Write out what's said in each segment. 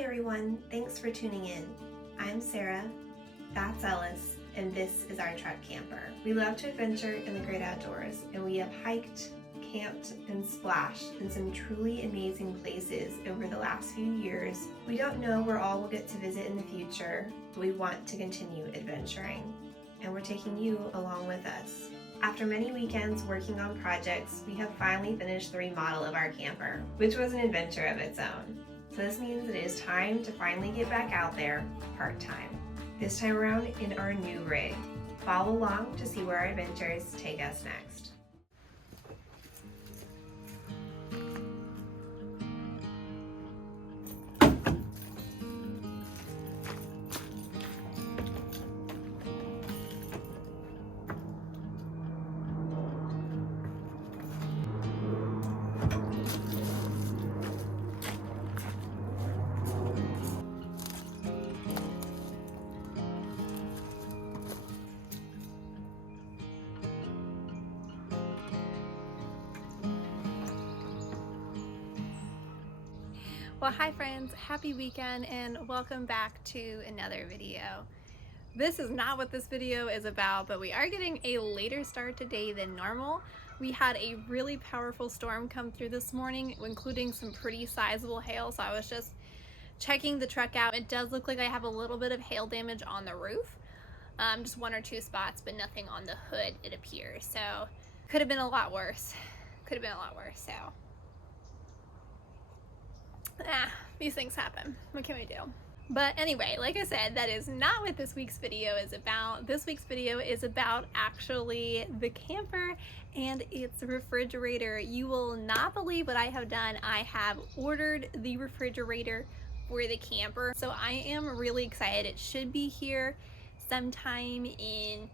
Hi everyone, thanks for tuning in. I'm Sarah, that's Ellis, and this is our truck camper. We love to adventure in the great outdoors, and we have hiked, camped, and splashed in some truly amazing places over the last few years. We don't know where all we'll get to visit in the future, but we want to continue adventuring, and we're taking you along with us. After many weekends working on projects, we have finally finished the remodel of our camper, which was an adventure of its own. So this means it is time to finally get back out there part-time. This time around in our new rig. Follow along to see where our adventures take us next. Well, hi friends, happy weekend and welcome back to another video. This is not what this video is about, but we are getting a later start today than normal. We had a really powerful storm come through this morning, including some pretty sizable hail, so I was just checking the truck out. It does look like I have a little bit of hail damage on the roof, just one or two spots, but nothing on the hood, it appears. So could have been a lot worse. So these things happen. What can we do? But anyway, like I said, that is not what this week's video is about. This week's video is about actually the camper and its refrigerator. You will not believe what I have done. I have ordered the refrigerator for the camper, so I am really excited. It should be here sometime in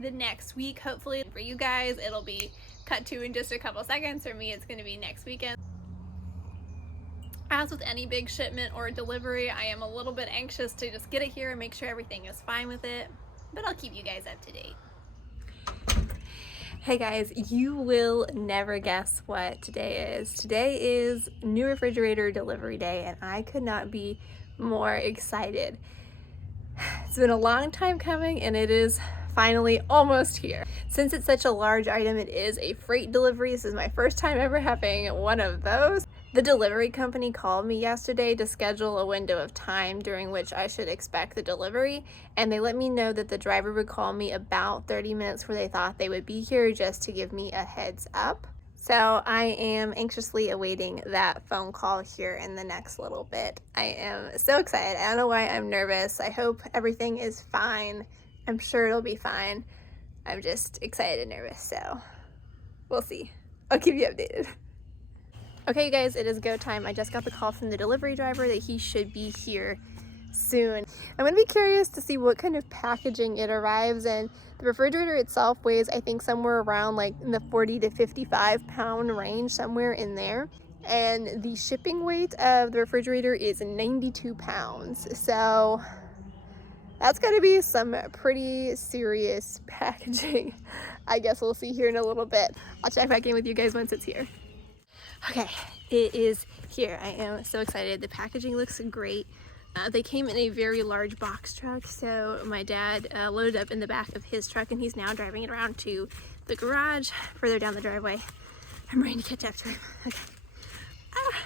the next week, hopefully. For you guys, it'll be cut to in just a couple seconds. For me, it's going to be next weekend. As with any big shipment or delivery, I am a little bit anxious to just get it here and make sure everything is fine with it, but I'll keep you guys up to date. Hey guys, you will never guess what today is. Today is new refrigerator delivery day, and I could not be more excited. It's been a long time coming, and it is finally almost here. Since it's such a large item, it is a freight delivery. This is my first time ever having one of those. The delivery company called me yesterday to schedule a window of time during which I should expect the delivery, and they let me know that the driver would call me about 30 minutes where they thought they would be here, just to give me a heads up. So I am anxiously awaiting that phone call here in the next little bit. I am so excited. I don't know why I'm nervous. I hope everything is fine. I'm sure it'll be fine. I'm just excited and nervous, so we'll see. I'll keep you updated. Okay, you guys, it is go time. I just got the call from the delivery driver that he should be here soon. I'm gonna be curious to see what kind of packaging it arrives in. The refrigerator itself weighs, I think, somewhere around like in the 40 to 55 pound range, somewhere in there. And the shipping weight of the refrigerator is 92 pounds. So that's gotta be some pretty serious packaging. I guess we'll see here in a little bit. I'll check back in with you guys once it's here. Okay, it is here. I am so excited. The packaging looks great. They came in a very large box truck, so my dad loaded up in the back of his truck, and he's now driving it around to the garage further down the driveway. I'm ready to catch up to him. Okay.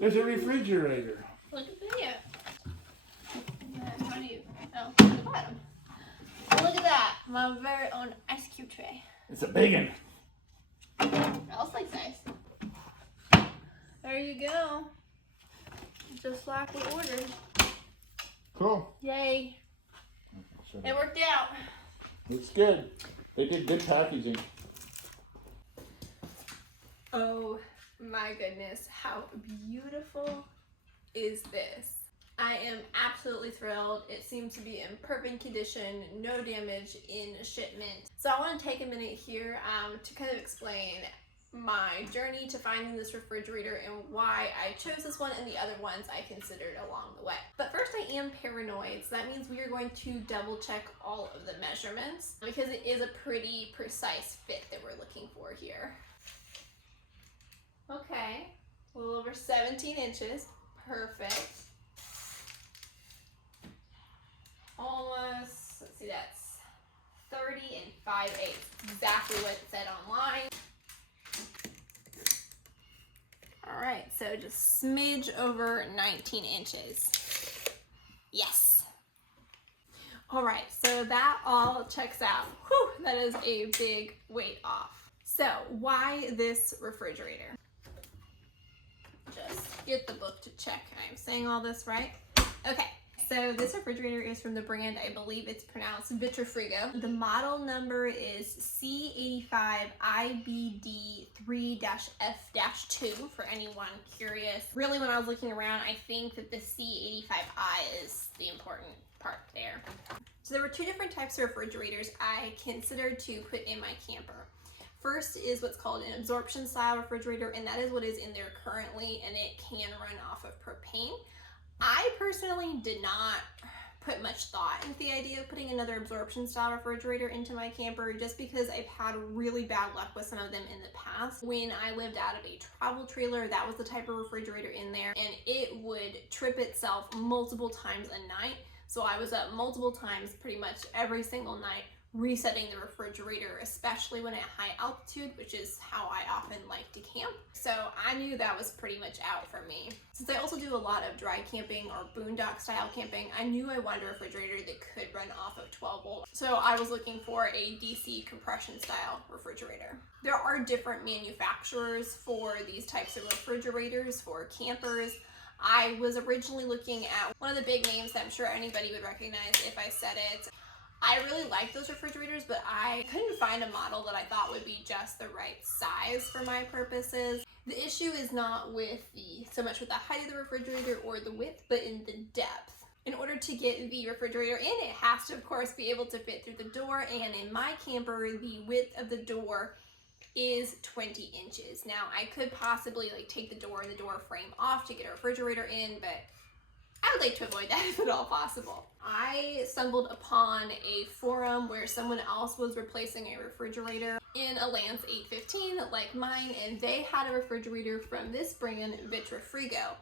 There's a refrigerator. Look at that. How do you? Oh, at the bottom. Oh, look at that. My very own ice cube tray. It's a big one. Smells like ice. There you go. Just like we ordered. Cool. Yay. It worked out. Looks good. They did good packaging. Oh my goodness, how beautiful is this? I am absolutely thrilled. It seems to be in perfect condition, no damage in shipment. So I want to take a minute here to kind of explain my journey to finding this refrigerator and why I chose this one and the other ones I considered along the way. But first, I am paranoid, so that means we are going to double check all of the measurements because it is a pretty precise fit that we're looking for here. Okay, a little over 17 inches, perfect. Almost, let's see, that's 30 and 5/8, exactly what it said online. All right, so just smidge over 19 inches. Yes. All right, so that all checks out. Whew, that is a big weight off. So why this refrigerator? Just get the book to check. I'm saying all this right? Okay. So this refrigerator is from the brand, I believe it's pronounced Vitrifrigo. The model number is C85IBD3-F-2 for anyone curious. Really, when I was looking around, I think that the C85i is the important part there. So there were two different types of refrigerators I considered to put in my camper. First is what's called an absorption style refrigerator, and that is what is in there currently, and it can run off of propane. I personally did not put much thought into the idea of putting another absorption style refrigerator into my camper just because I've had really bad luck with some of them in the past. When I lived out of a travel trailer, that was the type of refrigerator in there, and it would trip itself multiple times a night. So I was up multiple times pretty much every single night resetting the refrigerator, especially when at high altitude, which is how I often like to camp. So I knew that was pretty much out for me. Since I also do a lot of dry camping or boondock style camping, I knew I wanted a refrigerator that could run off of 12 volt. So I was looking for a DC compression style refrigerator. There are different manufacturers for these types of refrigerators for campers. I was originally looking at one of the big names that I'm sure anybody would recognize if I said it. I really like those refrigerators, but I couldn't find a model that I thought would be just the right size for my purposes. The issue is not with so much with the height of the refrigerator or the width, but in the depth. In order to get the refrigerator in, it has to, of course, be able to fit through the door, and in my camper, the width of the door is 20 inches. Now, I could possibly take the door and the door frame off to get a refrigerator in, but I would like to avoid that if at all possible. I stumbled upon a forum where someone else was replacing a refrigerator in a Lance 815 like mine, and they had a refrigerator from this brand, Vitrifrigo.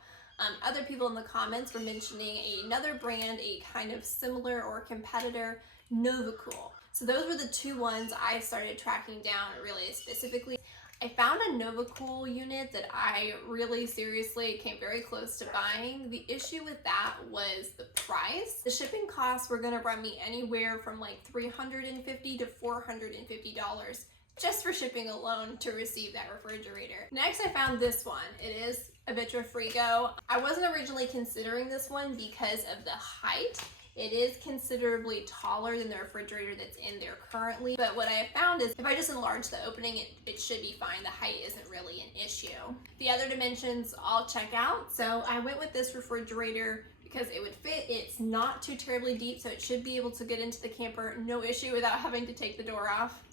Other people in the comments were mentioning another brand, a kind of similar or competitor, Novacool. So those were the two ones I started tracking down really specifically. I found a Novacool unit that I really seriously came very close to buying. The issue with that was the price. The shipping costs were gonna run me anywhere from like $350 to $450 just for shipping alone to receive that refrigerator. Next, I found this one. It is a Vitrifrigo. I wasn't originally considering this one because of the height. It is considerably taller than the refrigerator that's in there currently, but what I have found is if I just enlarge the opening, it should be fine. The height isn't really an issue. The other dimensions I'll check out, so I went with this refrigerator because it would fit. It's not too terribly deep, so it should be able to get into the camper, no issue without having to take the door off.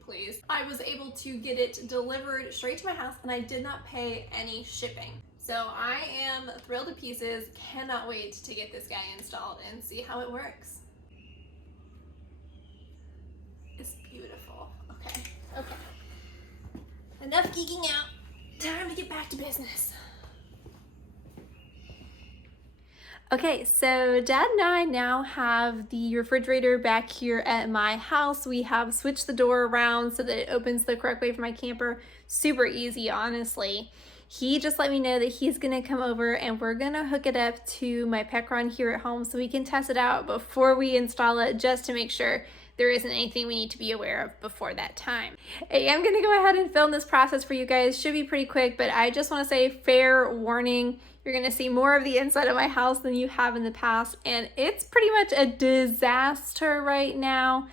Please. I was able to get it delivered straight to my house, and I did not pay any shipping. So I am thrilled to pieces, cannot wait to get this guy installed and see how it works. It's beautiful. Okay. Enough geeking out, time to get back to business. Okay, so Dad and I now have the refrigerator back here at my house. We have switched the door around so that it opens the correct way for my camper. Super easy, honestly. He just let me know that he's gonna come over and we're gonna hook it up to my Pecron here at home so we can test it out before we install it, just to make sure there isn't anything we need to be aware of before that time. I am gonna go ahead and film this process for you guys. Should be pretty quick, but I just wanna say fair warning. You're gonna see more of the inside of my house than you have in the past, and it's pretty much a disaster right now.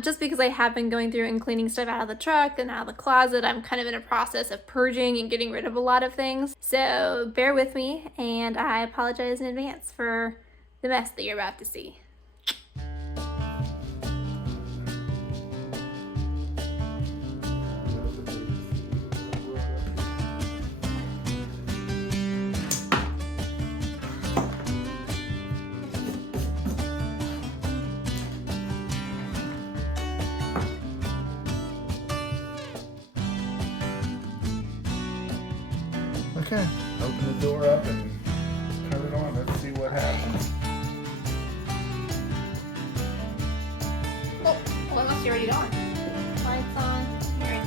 Just because I have been going through and cleaning stuff out of the truck and out of the closet. I'm kind of in a process of purging and getting rid of a lot of things. So bear with me, and I apologize in advance for the mess that you're about to see. Okay, open the door up and turn it on. Let's see what happens. Oh, well, it must be already on. Lights on. Here.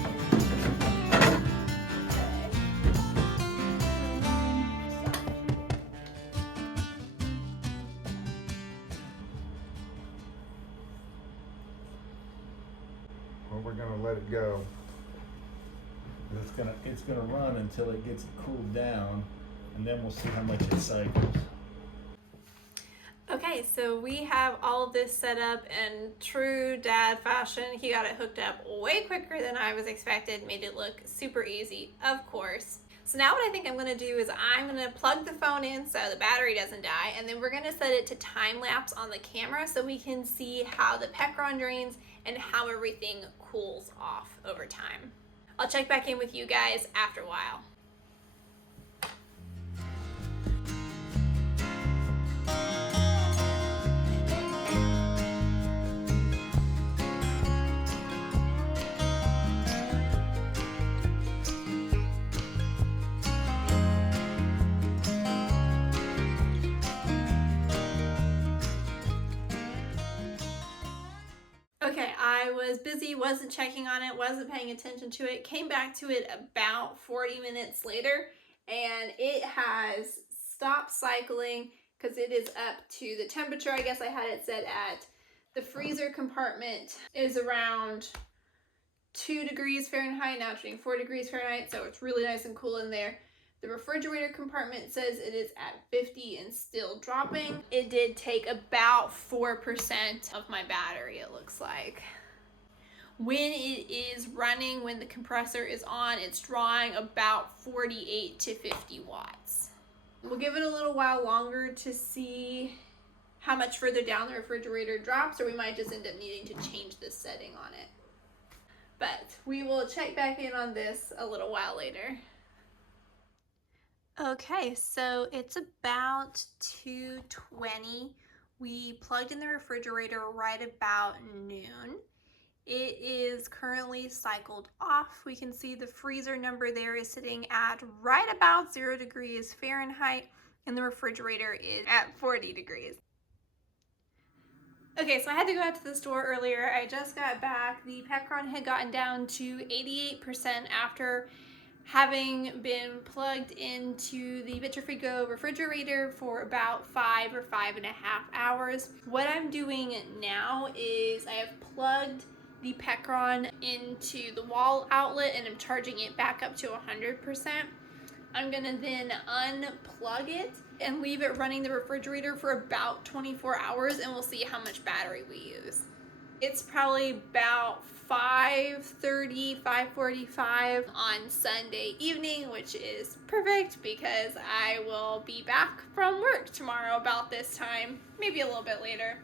Well, we're gonna let it go. It's gonna run until it gets cooled down, and then we'll see how much it cycles. Okay, so we have all of this set up in true dad fashion. He got it hooked up way quicker than I was expected, made it look super easy, of course. So now what I think I'm gonna do is I'm gonna plug the phone in so the battery doesn't die, and then we're gonna set it to time lapse on the camera so we can see how the Pecron drains and how everything cools off over time. I'll check back in with you guys after a while. Okay, I was busy, wasn't checking on it, wasn't paying attention to it, came back to it about 40 minutes later, and it has stopped cycling because it is up to the temperature. I guess I had it set at the freezer compartment is around 2 degrees Fahrenheit, now it's reading 4 degrees Fahrenheit, so it's really nice and cool in there. The refrigerator compartment says it is at 50 and still dropping. It did take about 4% of my battery, it looks like. When it is running, when the compressor is on, it's drawing about 48 to 50 watts. We'll give it a little while longer to see how much further down the refrigerator drops, or we might just end up needing to change this setting on it. But we will check back in on this a little while later. Okay, so it's about 2:20. We plugged in the refrigerator right about noon. It is currently cycled off. We can see the freezer number there is sitting at right about 0 degrees Fahrenheit, and the refrigerator is at 40 degrees. Okay, so I had to go out to the store earlier. I just got back. The Pecron had gotten down to 88% after having been plugged into the Vitrifrigo refrigerator for about 5 or 5.5 hours. What I'm doing now is I have plugged the Pecron into the wall outlet and I'm charging it back up to 100%. I'm gonna then unplug it and leave it running the refrigerator for about 24 hours and we'll see how much battery we use. It's probably about 5:30, 5:45 on Sunday evening, which is perfect because I will be back from work tomorrow about this time, maybe a little bit later.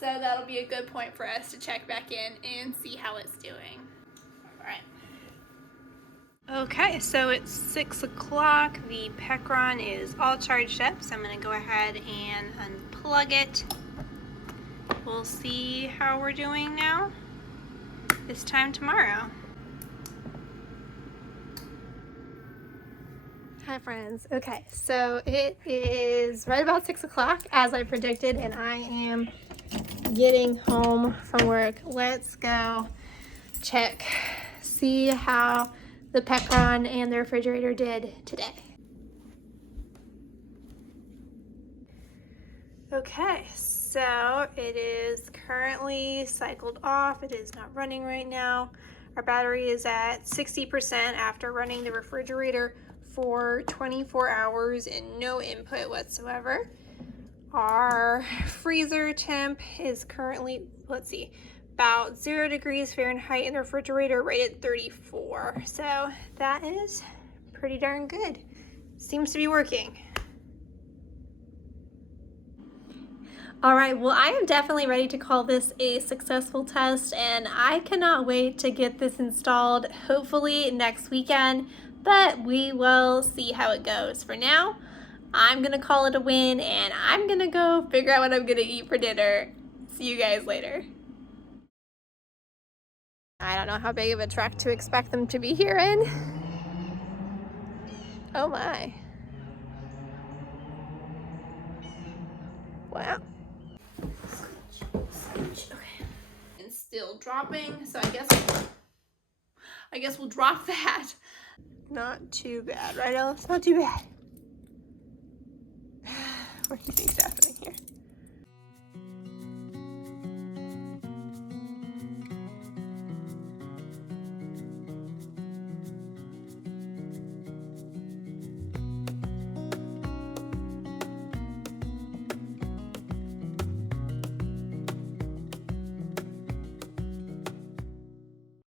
So that'll be a good point for us to check back in and see how it's doing. All right. Okay, so it's 6 o'clock. The Pecron is all charged up, so I'm gonna go ahead and unplug it. We'll see how we're doing now this time tomorrow. Hi friends. Okay, so it is right about 6 o'clock as I predicted, and I am getting home from work. Let's go check, see how the Pecron and the refrigerator did today. Okay, so it is currently cycled off. It is not running right now. Our battery is at 60% after running the refrigerator for 24 hours and no input whatsoever. Our freezer temp is currently, let's see, about 0 degrees Fahrenheit in the refrigerator, rated 34. So that is pretty darn good. Seems to be working. All right, well, I am definitely ready to call this a successful test, and I cannot wait to get this installed, hopefully next weekend, but we will see how it goes. For now, I'm gonna call it a win, and I'm gonna go figure out what I'm gonna eat for dinner. See you guys later. I don't know how big of a truck to expect them to be here in. Oh my. Wow. Okay. And still dropping, so I guess we'll drop that. Not too bad, right, Ellis? Not too bad. What do you think's happening here?